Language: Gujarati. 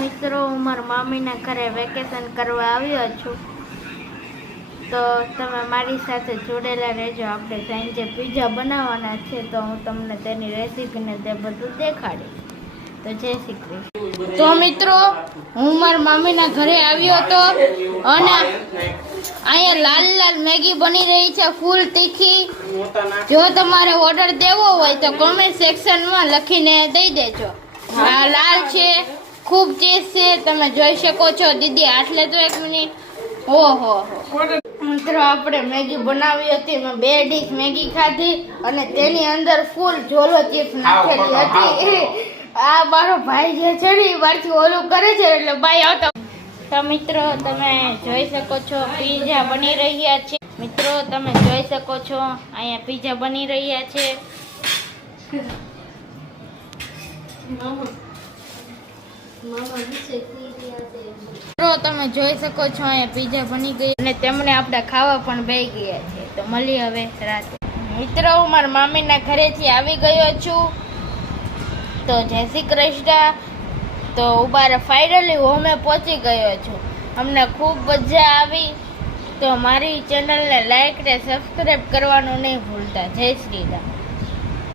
મિત્રો હું મારા મામીના ઘરે વેકેશન કરવા આવ્યો છું, તો તમે મારી સાથે જોડેલા રહેજો. આપણે સાંજે પીઝા બનાવવાના છે, તો હું તમને તેની રેસીપીને તે બધું દેખાડીશ. તો જય શ્રી કૃષ્ણ. તો મિત્રો હું મારા મામીના ઘરે આવ્યો હતો અને અહીંયા લાલ લાલ મેગી બની રહી છે, ફૂલ તીખી. જો તમારે ઓર્ડર દેવો હોય તો કોમેન્ટ સેક્શનમાં લખીને દઈ દેજો. આ લાલ છે, ખૂબ ચીઝ છે, તમે જોઈ શકો છો. દીદી આટલે તો 1 મિનિટ. ઓહો મિત્રો આપણે મેગી બનાવી હતી, મેં 2 ડીશ મેગી ખાધી અને તેની અંદર ફૂલ જોલો ચિપ્સ નાખેલી હતી. આ મારો ભાઈ જે છે ને એ મારથી ઓલું કરે છે, એટલે ભાઈ આવતો. તો મિત્રો તમે જોઈ શકો છો પીઝા બની રહ્યા છે. મિત્રો તમે જોઈ શકો છો અહીંયા પીઝા બની રહ્યા છે. મિત્રો તમે જોઈ શકો છો અહીંયા પીઝા બની ગઈ અને તેમને આપણે ખાવા પણ બેસી ગયા છે. તો મળીએ હવે રાતે. મિત્રો હું મારા મામીના ઘરેથી આવી ગયો છું, તો જય શ્રી કૃષ્ણ. તો ઉબારે ફાઇનલી હોમે પહોંચી ગયો છું. અમને ખૂબ મજા આવી. તો મારી ચેનલને લાઈક ને સબસ્ક્રાઈબ કરવાનું નહીં ભૂલતા. જય શ્રી રામ.